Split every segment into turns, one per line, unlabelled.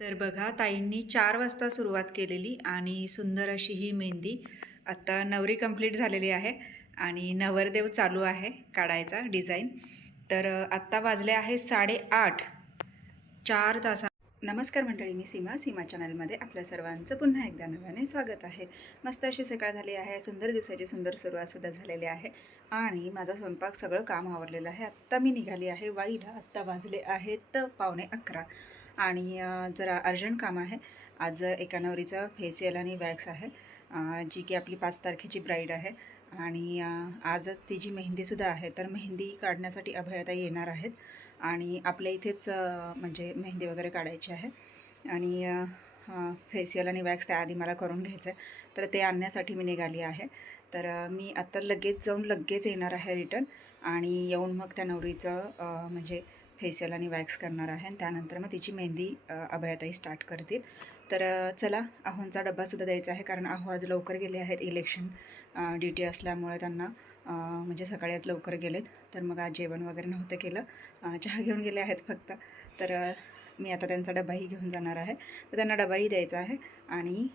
तर बघा ताईंनी चार वाजता सुरुवात केलेली आणि सुंदर अशी ही मेहंदी आत्ता नवरी कंप्लीट झालेली आहे आणि नवरदेव चालू आहे काढायचा डिझाईन. तर आत्ता वाजले आहे साडेआठ. चार तासा नमस्कार मंडळी मी सीमा सीमा चॅनलमध्ये आपल्या सर्वांचं पुन्हा एकदा नव्याने स्वागत आहे. मस्त अशी सकाळ झाली आहे सुंदर दिवसाची सुंदर सुरुवातसुद्धा झालेली आहे आणि माझा स्वयंपाक सगळं काम आवरलेलं आहे. आत्ता मी निघाली आहे वाईला आत्ता वाजले आहेत पावणे अकरा. आणि जरा अर्जंट काम आहे. आज एका नवरीचं फेसियल आणि वॅक्स आहे. जी की आपली पाच तारखेची ब्राईड आहे. आणि आजच तिची मेहंदीसुद्धा आहे तर मेहंदी काढण्यासाठी अभयताई येणार आहेत. आणि आपल्या इथेच म्हणजे मेहंदी वगैरे काढायची आहे. आणि फेसियल आणि वॅक्स त्याआधी मला करून घ्यायचं आहे तर ते आणण्यासाठी मी निघाली आहे. तर मी आत्ता लगेच जाऊन लगेच येणार आहे रिटर्न. आणि येऊन मग त्या नवरीचं म्हणजे फेशियल आणि वॅक्स करणार आहे आणि त्यानंतर मग तिची मेहंदी अभयाताई स्टार्ट करतील. तर चला आहोंचा डब्बासुद्धा द्यायचा आहे कारण आहो आज लवकर गेले आहेत इलेक्शन ड्युटी असल्यामुळे त्यांना म्हणजे सकाळी आज लवकर गेलेत. तर मग आज जेवण वगैरे नव्हतं केलं. चहा घेऊन गेले आहेत फक्त. तर मी आता त्यांचा डबाही घेऊन जाणार आहे. तर त्यांना डबाही द्यायचा आहे आणि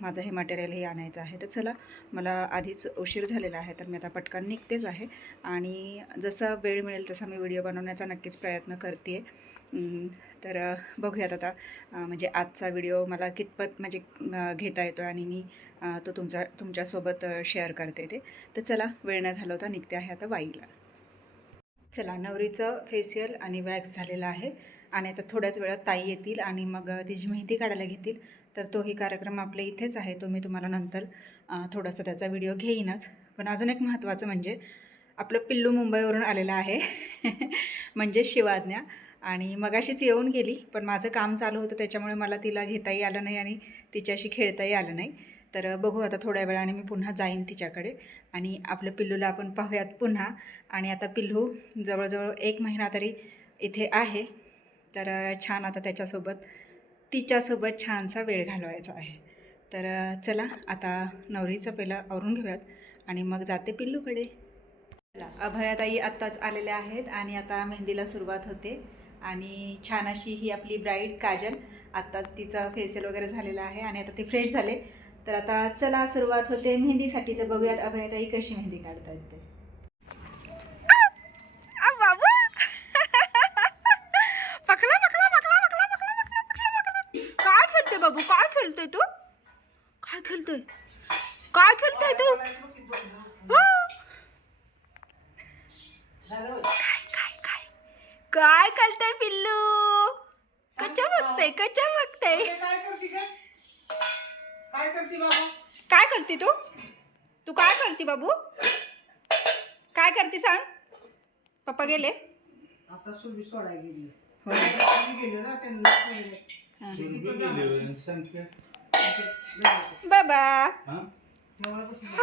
माझं हे मटेरियलही आणायचं आहे. तर चला मला आधीच उशीर झालेला आहे तर मी आता पटकन निघतेच आहे. आणि जसा वेळ मिळेल तसा मी व्हिडिओ बनवण्याचा नक्कीच प्रयत्न करते तर बघूयात आता म्हणजे आजचा व्हिडिओ मला कितपत म्हणजे घेता येतो आणि मी तो तुमचा तुमच्यासोबत शेअर करते ते. तर चला वेळ न घालवता निघते आहे आता वाईला. चला नवरीचं फेशियल आणि वॅक्स झालेलं आहे. आणि आता थोड्याच वेळात ताई येतील आणि मग तिची माहिती काढायला घेतील तर तोही कार्यक्रम आपल्या इथेच आहे तो मी तुम्हाला नंतर थोडासा त्याचा व्हिडिओ घेईनच. पण अजून एक महत्त्वाचं म्हणजे आपलं पिल्लू मुंबईवरून आलेलं आहे म्हणजे शिवाज्ञा. आणि मगाशीच येऊन गेली पण माझं काम चालू होतं त्याच्यामुळे मला तिला घेताही आलं नाही आणि तिच्याशी खेळताही आलं नाही. तर बघू आता थोड्या वेळाने मी पुन्हा जाईन तिच्याकडे आणि आपलं पिल्लूला आपण पाहूयात पुन्हा. आणि आता पिल्लू जवळजवळ एक महिना तरी इथे आहे तर छान आता त्याच्यासोबत तिच्यासोबत छानसा वेळ घालवायचा आहे. तर चला आता नवरीचं पहिलं आवरून घेऊयात आणि मग जाते पिल्लूकडे. चला अभयाताई आत्ताच आलेल्या आहेत आणि आता मेहंदीला सुरुवात होते आणि छान अशी ही आपली ब्राईड काजल आत्ताच तिचं फेशियल वगैरे झालेलं आहे आणि आता ते फ्रेश झाले. तर आता चला सुरुवात होते मेहंदीसाठी. तर बघूयात अभयताई कशी मेहंदी
काढता येते बघतय कच्चा बघतय?
काय करते ग? काय करते बाबा?
काय करते तू? तू काय करते बाबू? काय करते सांग? पप्पा गेले?
आता सुरभी सोडायला गेली.
हो.
आम्ही गेलो ना त्यांना
बाबा.
जवळ बसून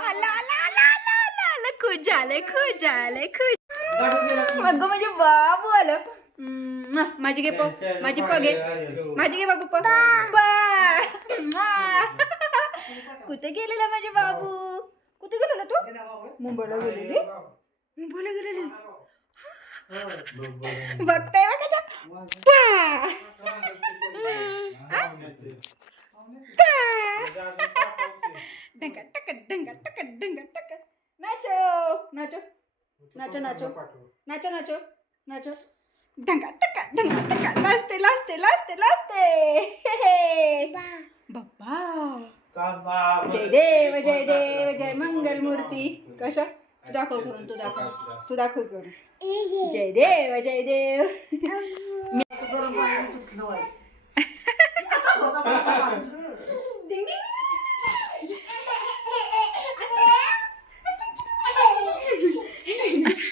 आला आला आला आला आला. आला खुश झालंय खुश झालंय खुश. अगं म्हणजे बाबू आलं. माझी घे प माझी प घे. माझी घे बाबू. कुठे गेलेला माझे बाबू? कुठे गेलेला तू?
हे.
मुंबईला गेलेली? मुंबईला गेलेली? बघताय बघ त्याच्या. डंगा टक डंगा टक डंगा टक. नाचो नाचो. नाचो नाचो. नाचो नाचो नाचो. डंगा टक डंगा टक लाजते लाजते लाजते लाजते. बाप्पा. जय देव जय देव जय मंगल मूर्ती कशा? तू दाखव करून तू दाखव. तू दाखव करून. जय देव जय देव.
गरम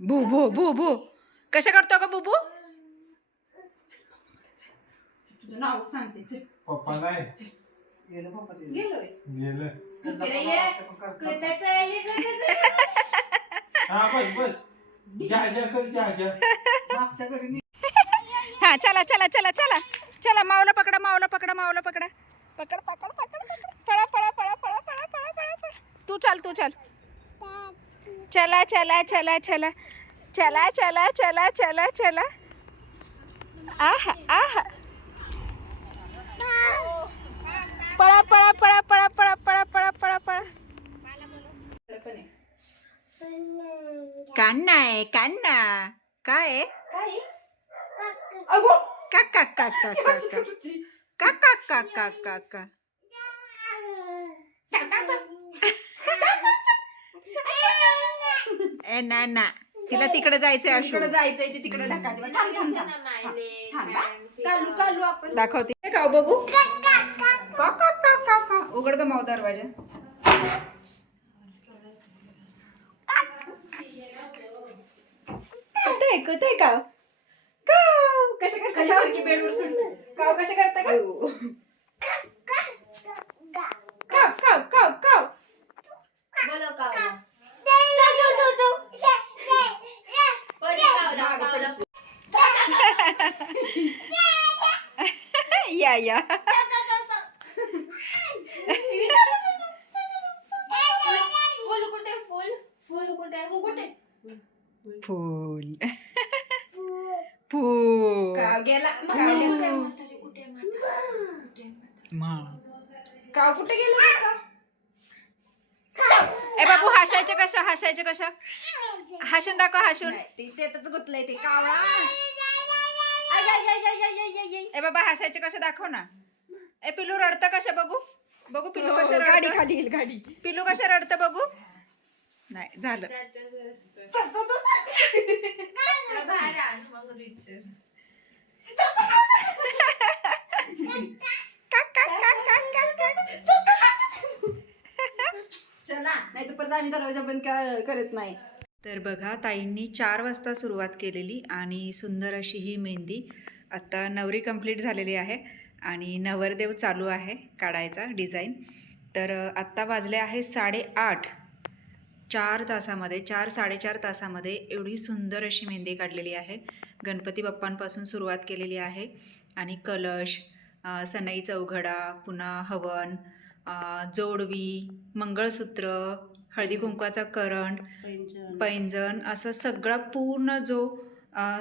भू भू भू भू कशा करतो का बुबू
नाव सांगते चल.
पप्पा नाही
गेलं पप्पा ते.
गेलोय.
गेलं.
करता
इकडे
पप्पा,
ये.
करता पप्पा, करता.
कुठं ये, कुठं
हा बस बस. जा जा कर जा जा.
मागच्या घरी नी-
हा चला चला चला चला. चला मावला पकडा मावला पकडा मावला पकडा. पकड पकड पकड पकड. पळा पळा पळा पळा पळा पळा पळा पळा. तू चाल तू चाल. चला चला चला चला. चला चला चला चला चला. आहा आहा. पळा पळा पळा पळा पळा पळा पळा पळा पळा.
इकडे पण आहे.
कान्ना आहे कान्ना काय आहे?
काय अगो.
का का का का का का? का का का का का का? ए ना ना. तिला तिकडे जायचंय अशू
तिकडे जायचंय ते तिकडे ढकाल. थांब थांब थांब. थांब हा. कालू कालू आपण.
दाखवते. का बघू. का का का का? का उघड ग माव दरवाजा. कुठे कुठे का काव? कशा करता काव? कशा करता का काव काव काव काव या
फुल. कुठे फुल. फुल कुठे फुल. कुठे
फूल फूल
काव गेला
मा
काव कुठे गेला
ए बाबू हसायचे कसं हसायचे कसं हसून दाखव हसून
ते त्यातच गुतलंय ते कावळा.
ए बाबा हसायचे कसे दाखव ना ए पिलू रडतं कशा बघू बघू पिलू
कशा गाडी
रडतं
खाली येईल गाडी
पिलू कशा रडतं बघू नाही झालं
चल, चल, चल, चला नाही तर परत आम्ही दरवाजा बंद कर- करत नाही
तर बघा ताईंनी चार वाजता सुरुवात केलेली आणि सुंदर अशी ही मेहंदी आत्ता नवरी कंप्लीट झालेली आहे आणि नवरदेव चालू आहे काढायचा डिझाईन. तर आत्ता वाजले आहे साडेआठ. चार तासामध्ये चार साडेचार तासामध्ये एवढी सुंदर अशी मेहंदी काढलेली आहे. गणपती बाप्पांपासून सुरुवात केलेली आहे आणि कलश सनई चौघडा पुन्हा हवन जोडवी मंगळसूत्र हळदी कुंकवाचा करंट पैंजण. असं सगळा पूर्ण जो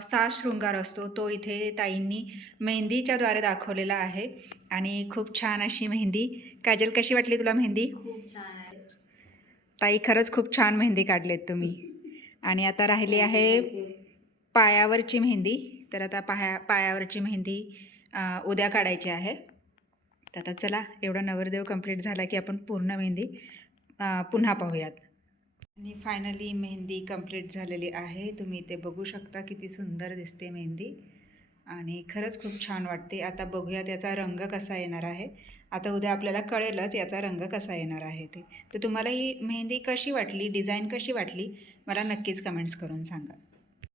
साज शृंगार असतो तो इथे ताईंनी मेहंदीच्याद्वारे दाखवलेला आहे. आणि खूप छान अशी मेहंदी. काजल कशी वाटली तुला मेहंदी?
खूप छान आहे
ताई खरंच खूप छान मेहंदी काढलेत तुम्ही. आणि आता राहिली आहे पायावरची मेहंदी. तर आता पाया पायावरची मेहंदी उद्या काढायची आहे. तर आता चला एवढा नवरदेव कंप्लीट झाला की आपण पूर्ण मेहंदी पुन्हा पाहूयात. आणि फायनली मेहंदी कंप्लीट झालेली आहे. तुम्ही ते बघू शकता किती सुंदर दिसते मेहंदी. आणि खरंच खूप छान वाटते. आता बघूयात याचा रंग कसा येणार आहे. आता उद्या आपल्याला कळेलच याचा रंग कसा येणार आहे ते. तर तुम्हाला ही मेहंदी कशी वाटली? डिझाईन कशी वाटली? मला नक्कीच कमेंट्स करून सांगा.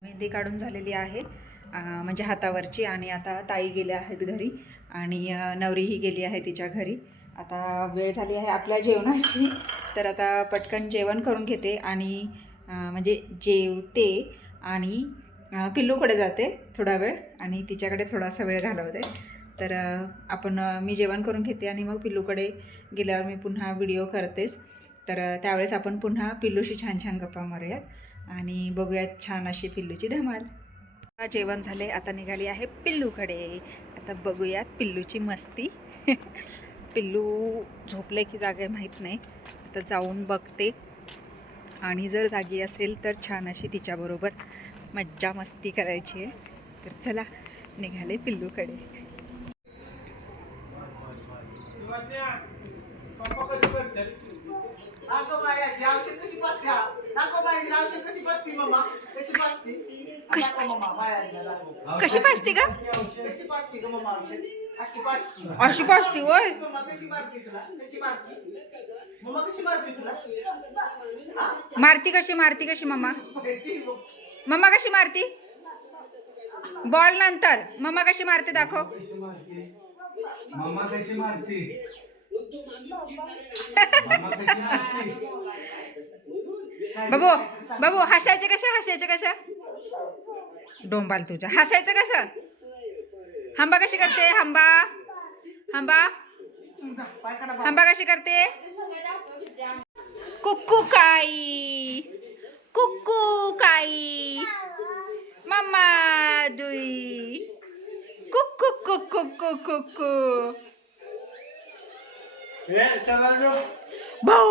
मेहंदी काढून झालेली आहे. म्हणजे हातावरची आणि आता ताई गेल्या आहेत घरी. आणि नवरीही गेली आहे तिच्या घरी. आता वेळ झाली आहे आपल्या जेवणाची. तर आता पटकन जेवण करून घेते आणि म्हणजे जेवते आणि पिल्लूकडे जाते थोडा वेळ आणि तिच्याकडे थोडासा वेळ घालवते. तर आपण मी जेवण करून घेते आणि मग पिल्लूकडे गेल्यावर मी पुन्हा व्हिडिओ करतेच. तर त्यावेळेस आपण पुन्हा पिल्लूशी छान छान गप्पा मारूयात आणि बघूयात छान अशी पिल्लूची धमाल. जेवण झाले आता निघाली आहे पिल्लूकडे. आता बघूयात पिल्लूची मस्ती. पिल्लू झोपले की जागे माहीत नाही. आता जाऊन बघते. आणि जर जागी असेल तर छान अशी तिच्याबरोबर मज्जा मस्ती करायची आहे. तर चला निघाले पिल्लूकडे.
कशी पाहिजे कशी
पाहिजे का
अशी पाचती वय मारती कशी मारती? कशी
मम्मा? मम्मा कशी मारती? बॉल नंतर. मम्मा कशी मारते? दाखव बाबू बाबू हसायचे कशा हसायचे कशा डोंबाल तुझ्या हसायचं कसं? हंबा कशी करते? हंबा. हंबा. हंबा कशी करते? कुक्कू काई. कुक्कू काई. मम्मा दुई. कुक्कू कुक्कू कुक्कू कुक्कू भाऊ.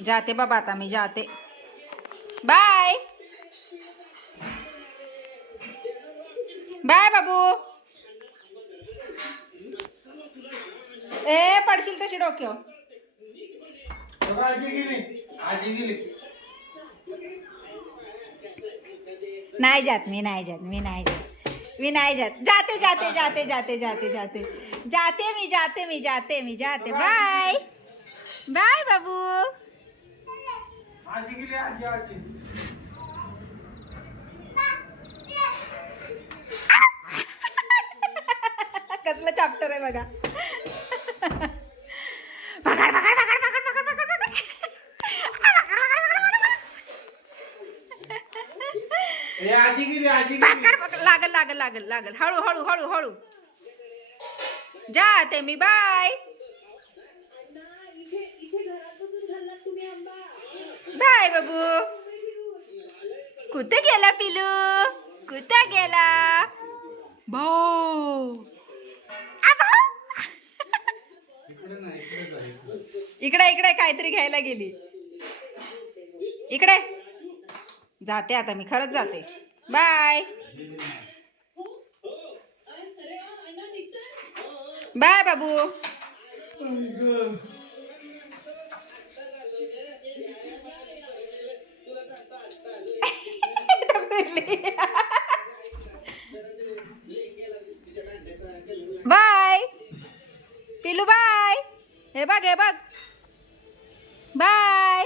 जाते बाबा आता मी जाते. बाय बाबू. ए पडशील तशी डोक्यो नाही जात मी नाही जात मी नाही जात. मी नाही जात. जाते जाते जाते जाते जाते जाते. जाते मी जाते मी जाते मी जाते. बाय. बाय बाबू.
आजी गेली आजी आजी
कसलं चॅप्टर आहे बघा. पकड, पकड, पकड, पकड, पकड, पकड, पकड.
ए आजी गेली आजी गेली.
पकड, पकड. लागल लागल लागल लागल. हळू हळू हळू हळू. जाते मी बाय. बाय बाबू. कुठे गेला पिलू? कुठे गेला? भाऊ. इकडे इकडे काहीतरी घ्यायला गेली. इकडे. जाते आता मी खरंच जाते. बाय. बाय बाबू. बाय. पिलू बाय. हे बघ हे बघ. बाय.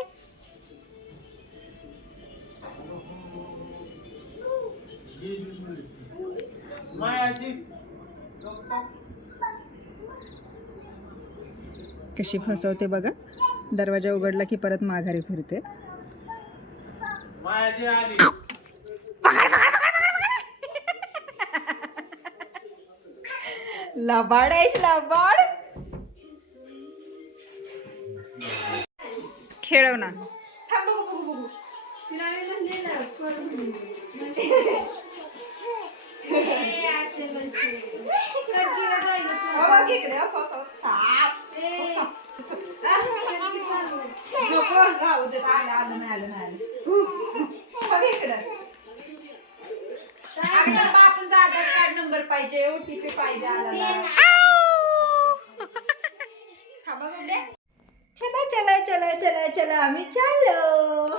कशी फसवते बघा. दरवाजा उघडला की परत माघारी फिरते. लबाड आहेस लबाड.
कर तिला जायला तू. ए,
नंबर पाहिजे ओटीपी पाहिजे चला चला चला आम्ही चालो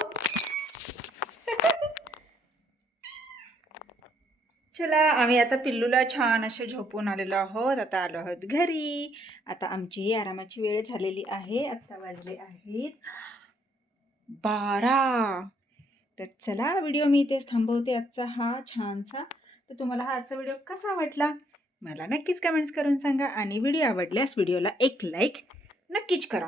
चला आम्ही आता पिल्लूला छान असे झोपून आलेलो आहोत. आता आलो आहोत घरी. आता आमची आरामाची वेळ झालेली आहे. आत्ता वाजले आहेत बारा. तर चला व्हिडिओ मी इथेच थांबवते आजचा हा छानसा. तर तुम्हाला हा आजचा व्हिडिओ कसा वाटला? मला नक्कीच कमेंट्स करून सांगा आणि व्हिडिओ आवडल्यास व्हिडिओला एक लाईक नक्कीच करा.